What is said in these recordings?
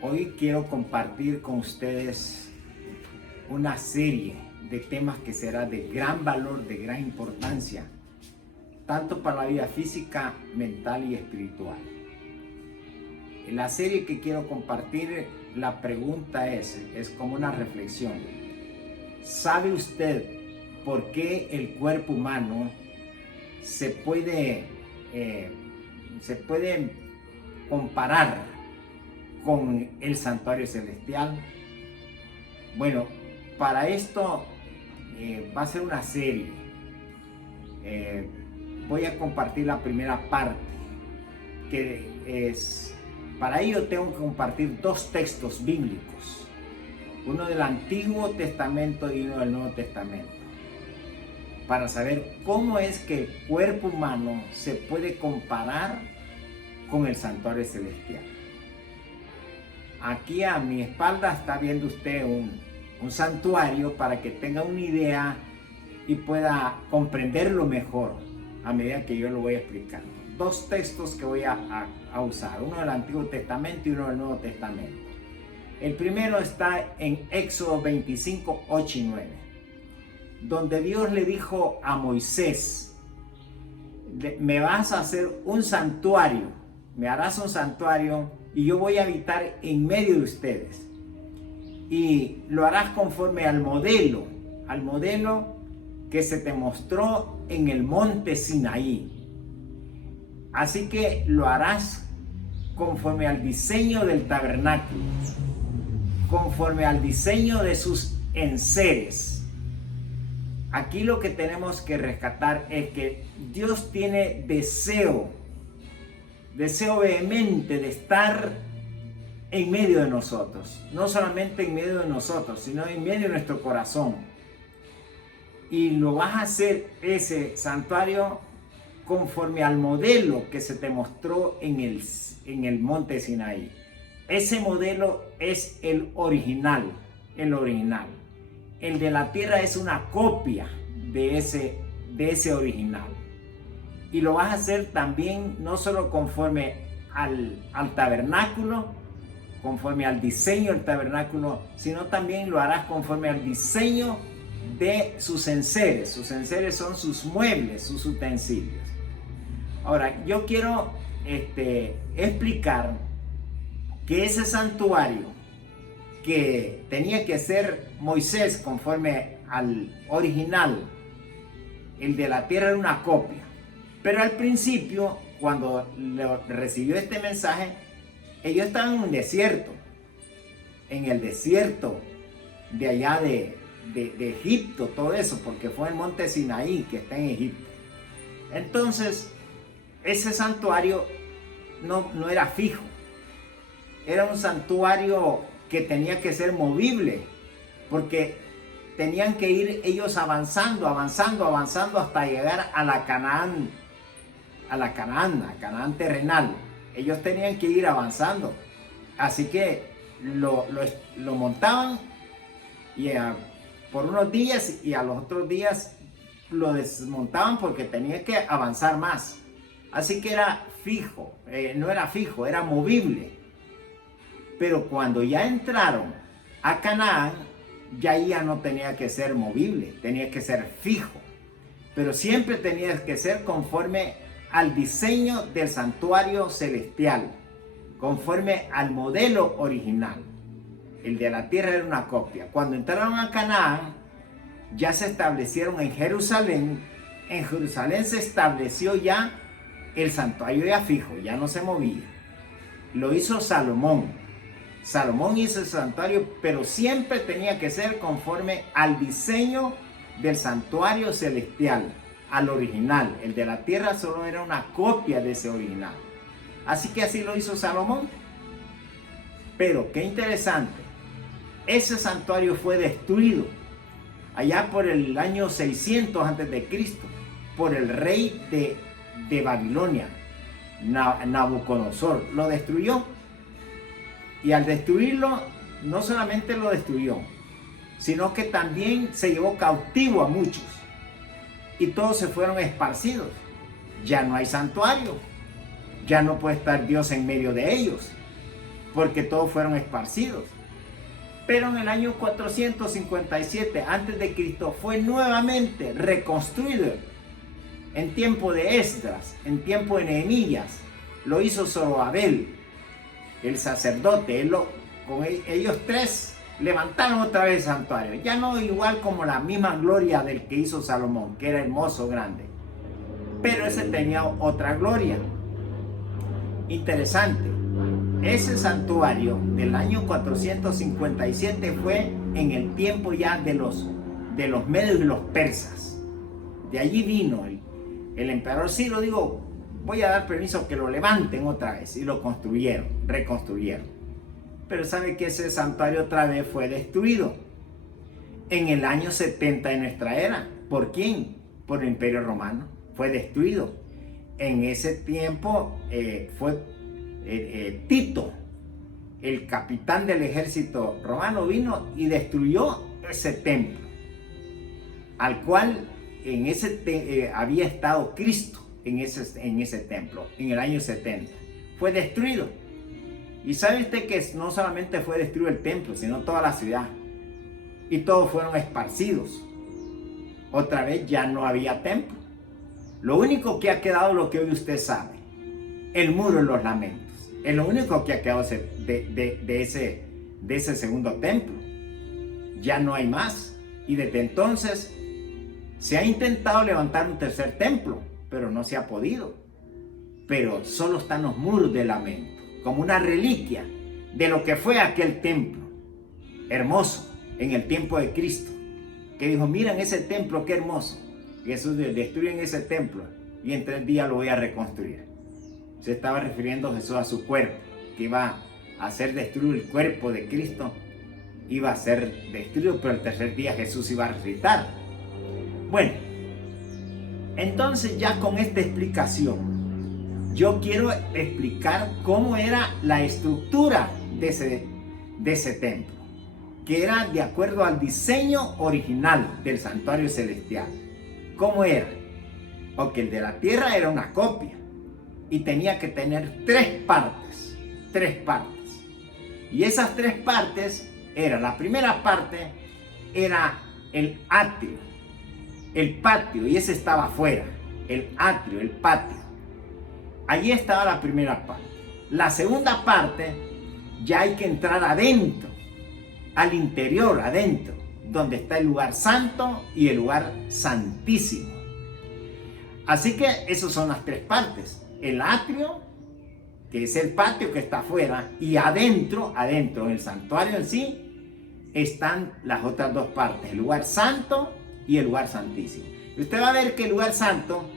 Hoy quiero compartir con ustedes una serie de temas que será de gran valor, de gran importancia, tanto para la vida física, mental y espiritual. En la serie que quiero compartir, la pregunta es como una reflexión. ¿Sabe usted por qué el cuerpo humano se puede comparar con el santuario celestial? Bueno, para esto va a ser una serie. Voy a compartir la primera parte, que es, para ello tengo que compartir dos textos bíblicos, uno del Antiguo Testamento y uno del Nuevo Testamento, para saber cómo es que el cuerpo humano se puede comparar con el santuario celestial. Aquí a mi espalda está viendo usted un santuario, para que tenga una idea y pueda comprenderlo mejor a medida que yo lo voy explicando. Dos textos que voy a usar, uno del Antiguo Testamento y uno del Nuevo Testamento. El primero está en Éxodo 25, 8 y 9, donde Dios le dijo a Moisés: me vas a hacer un santuario, me harás un santuario y yo voy a habitar en medio de ustedes, y lo harás conforme al modelo que se te mostró en el monte Sinaí. Así que lo harás conforme al diseño del tabernáculo, conforme al diseño de sus enseres. Aquí lo que tenemos que rescatar es que Dios tiene deseo vehemente de estar en medio de nosotros, no solamente en medio de nosotros, sino en medio de nuestro corazón. Y lo vas a hacer, ese santuario, conforme al modelo que se te mostró en el monte Sinaí. Ese modelo es el original. El de la tierra es una copia de ese original. Y lo vas a hacer también no solo conforme al tabernáculo, conforme al diseño del tabernáculo, sino también lo harás conforme al diseño de sus enseres. Sus enseres son sus muebles, sus utensilios. Ahora, yo quiero explicar que ese santuario que tenía que ser Moisés conforme al original, el de la tierra, era una copia. Pero al principio, cuando recibió este mensaje, ellos estaban en un desierto, en el desierto de allá de Egipto, todo eso, porque fue el monte Sinaí que está en Egipto. Entonces, ese santuario no era fijo, era un santuario que tenía que ser movible, porque tenían que ir ellos avanzando hasta llegar a la Canaán terrenal. Ellos tenían que ir avanzando, así que lo montaban y por unos días, y a los otros días lo desmontaban porque tenía que avanzar más. Así que era fijo, no era fijo, era movible. Pero cuando ya entraron a Canaán, ya no tenía que ser movible, tenía que ser fijo. Pero siempre tenía que ser conforme al diseño del santuario celestial, conforme al modelo original. El de la tierra era una copia. Cuando entraron a Canaán, ya se establecieron en Jerusalén. En Jerusalén se estableció ya el santuario ya fijo, ya no se movía. Lo hizo Salomón. Salomón hizo el santuario, pero siempre tenía que ser conforme al diseño del santuario celestial, al original. El de la tierra solo era una copia de ese original. Así que así lo hizo Salomón. Pero qué interesante, ese santuario fue destruido allá por el año 600 a.C. por el rey de Babilonia, Nabucodonosor. Lo destruyó. Y al destruirlo, no solamente lo destruyó, sino que también se llevó cautivo a muchos. Y todos se fueron esparcidos. Ya no hay santuario. Ya no puede estar Dios en medio de ellos. porque todos fueron esparcidos. Pero en el año 457 a.C. fue nuevamente reconstruido en tiempo de Esdras, en tiempo de Nehemías. Lo hizo Zorobabel, el sacerdote. Con ellos tres levantaron otra vez el santuario. Ya no igual como la misma gloria del que hizo Salomón, que era hermoso, grande. Pero ese tenía otra gloria. Interesante. Ese santuario del año 457 fue en el tiempo ya de los medios y los persas. De allí vino el emperador Ciro. Digo, voy a dar permiso que lo levanten otra vez. Y lo reconstruyeron. Pero sabe que ese santuario otra vez fue destruido en el año 70 de nuestra era. ¿Por quién? Por el Imperio Romano. Fue destruido. En ese tiempo fue Tito, el capitán del ejército romano, vino y destruyó ese templo, al cual había estado Cristo en ese templo, en el año 70. Fue destruido. Y sabe usted que no solamente fue destruido el templo, sino toda la ciudad. Y todos fueron esparcidos. Otra vez ya no había templo. Lo único que ha quedado, lo que hoy usted sabe, el muro de los lamentos. Es lo único que ha quedado de ese segundo templo. Ya no hay más. Y desde entonces se ha intentado levantar un tercer templo, pero no se ha podido. Pero solo están los muros de lamento, como una reliquia de lo que fue aquel templo hermoso en el tiempo de Cristo, que dijo: miren ese templo, qué hermoso. Jesús destruyen ese templo y en 3 días lo voy a reconstruir. Se estaba refiriendo Jesús a su cuerpo, que iba a ser destruido. El cuerpo de Cristo iba a ser destruido, pero el tercer día Jesús iba a resucitar. Bueno, entonces ya con esta explicación, yo quiero explicar cómo era la estructura de ese templo, que era de acuerdo al diseño original del santuario celestial. ¿Cómo era? Porque el de la tierra era una copia y tenía que tener 3 partes. Y esas 3 partes la primera parte era el atrio, el patio, y ese estaba afuera. El atrio, el patio. Allí estaba la primera parte. La segunda parte ya hay que entrar adentro, al interior, adentro, donde está el lugar santo y el lugar santísimo. Así que esas son las 3 partes. El atrio, que es el patio que está afuera, y adentro, en el santuario en sí, están las otras 2 partes, el lugar santo y el lugar santísimo. Y usted va a ver que el lugar santo,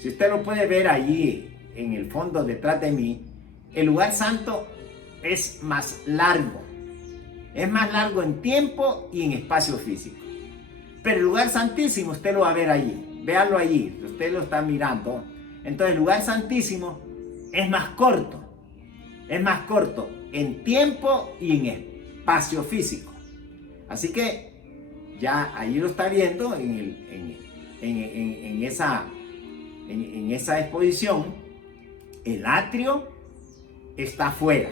si usted lo puede ver allí en el fondo detrás de mí, el lugar santo es más largo. Es más largo en tiempo y en espacio físico. Pero el lugar santísimo usted lo va a ver allí. Véalo allí, usted lo está mirando. Entonces el lugar santísimo es más corto. Es más corto en tiempo y en espacio físico. Así que ya allí lo está viendo en esa exposición. El atrio está afuera.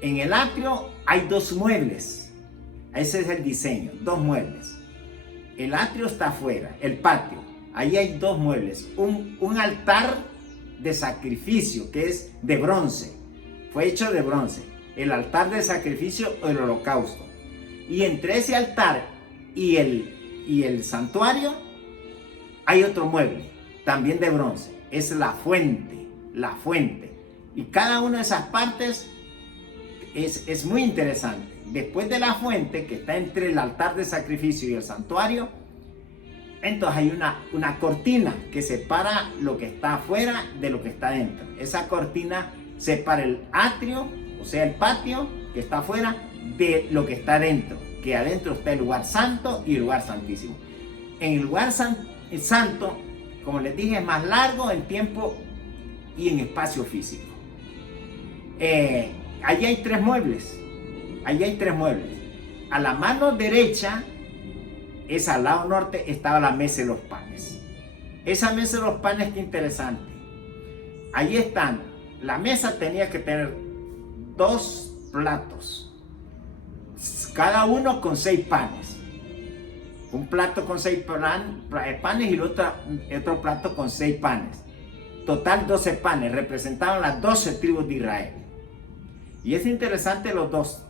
En el atrio hay 2 muebles. Ese es el diseño, 2 muebles. El atrio está afuera, el patio. Ahí hay 2 muebles. Un altar de sacrificio que es de bronce. Fue hecho de bronce. El altar de sacrificio o el holocausto. Y entre ese altar y el santuario hay otro mueble, también de bronce. Es la fuente. Y cada una de esas partes es muy interesante. Después de la fuente, que está entre el altar de sacrificio y el santuario, entonces hay una cortina que separa lo que está afuera de lo que está dentro. Esa cortina separa el atrio, o sea el patio que está afuera, de lo que está dentro, que adentro está el lugar santo y el lugar santísimo. En el lugar santo, como les dije, es más largo en tiempo y en espacio físico. Allí hay 3 muebles. A la mano derecha, es al lado norte, estaba la mesa de los panes. Esa mesa de los panes, qué interesante. Allí están. La mesa tenía que tener 2 platos, cada uno con 6 panes. Un plato con 6 panes y el otro plato con 6 panes. Total 12 panes, representaban las 12 tribus de Israel. Y es interesante los dos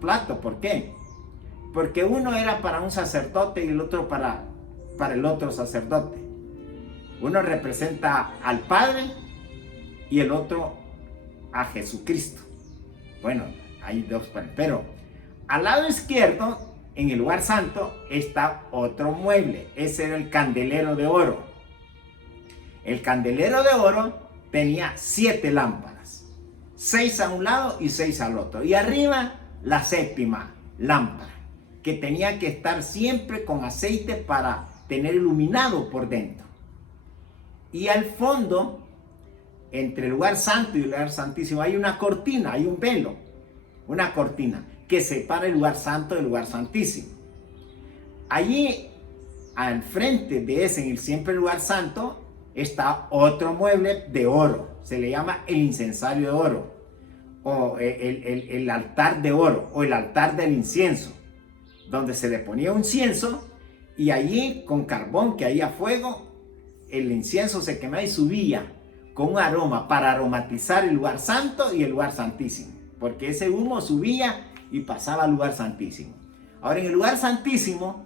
platos. ¿Por qué? Porque uno era para un sacerdote y el otro para el otro sacerdote. Uno representa al Padre y el otro a Jesucristo. Bueno, hay 2 panes. Pero al lado izquierdo, en el lugar santo, está otro mueble. Ese era el candelero de oro. El candelero de oro tenía 7 lámparas. 6 a un lado y 6 al otro. Y arriba la 7ª lámpara, que tenía que estar siempre con aceite para tener iluminado por dentro. Y al fondo, entre el lugar santo y el lugar santísimo, hay una cortina, hay un velo, una cortina que separa el lugar santo del lugar santísimo. Allí, al frente de ese, en el siempre lugar santo, está otro mueble de oro. Se le llama el incensario de oro, o el altar de oro, o el altar del incienso, donde se le ponía un incienso, y allí con carbón que había fuego, el incienso se quemaba y subía con un aroma para aromatizar el lugar santo y el lugar santísimo, porque ese humo subía y pasaba al lugar santísimo. Ahora, en el lugar santísimo,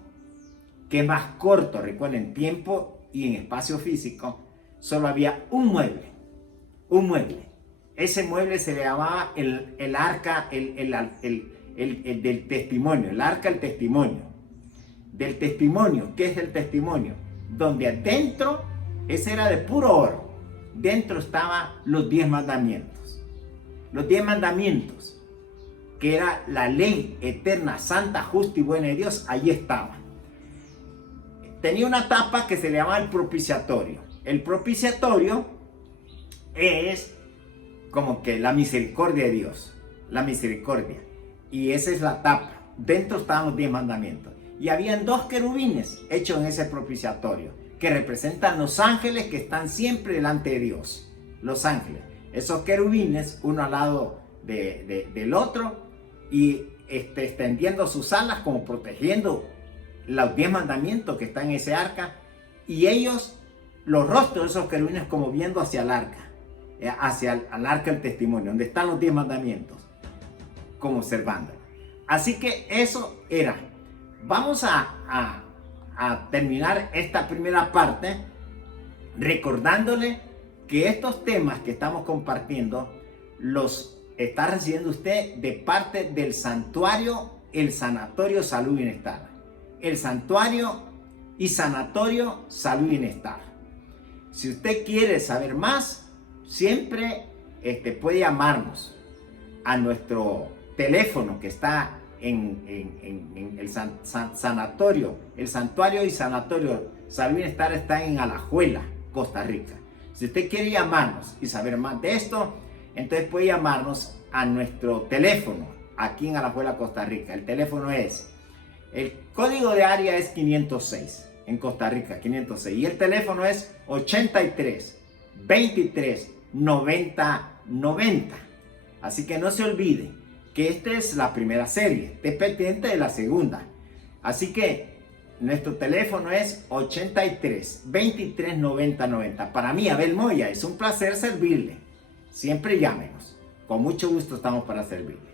que es más corto, recuerden, en tiempo y en espacio físico, solo había un mueble. Ese mueble se le llamaba el arca del testimonio, el arca del testimonio. Del testimonio, ¿qué es el testimonio? Donde adentro, ese era de puro oro. Dentro estaban los 10 mandamientos. Los 10 mandamientos, que era la ley eterna, santa, justa y buena de Dios, allí estaba. Tenía una tapa que se le llamaba el propiciatorio. El propiciatorio es como que la misericordia de Dios, la misericordia. Y esa es la tapa. Dentro estaban los 10 mandamientos. Y habían 2 querubines hechos en ese propiciatorio, que representan los ángeles que están siempre delante de Dios. Los ángeles. Esos querubines, uno al lado del otro, y extendiendo sus alas como protegiendo los 10 mandamientos que están en ese arca. Y ellos, los rostros de esos querubines como viendo hacia el arca, hacia el arca del testimonio, donde están los 10 mandamientos, como observando. Así que eso era. Vamos a terminar esta primera parte recordándole que estos temas que estamos compartiendo los está recibiendo usted de parte del santuario, el sanatorio Salud y Bienestar. El santuario y sanatorio Salud y Bienestar. Si usted quiere saber más, siempre puede llamarnos a nuestro teléfono que está en el sanatorio, el santuario y sanatorio Salud y Bienestar está en Alajuela, Costa Rica. Si usted quiere llamarnos y saber más de esto, entonces puede llamarnos a nuestro teléfono aquí en Alajuela, Costa Rica. El teléfono es, el código de área es 506 en Costa Rica, 506, y el teléfono es 83 23 90 90. Así que no se olvide que esta es la primera serie, esté pendiente de la segunda. Así que nuestro teléfono es 83 23 90 90. Para mí, Abel Moya, es un placer servirle. Siempre llámenos. Con mucho gusto estamos para servirle.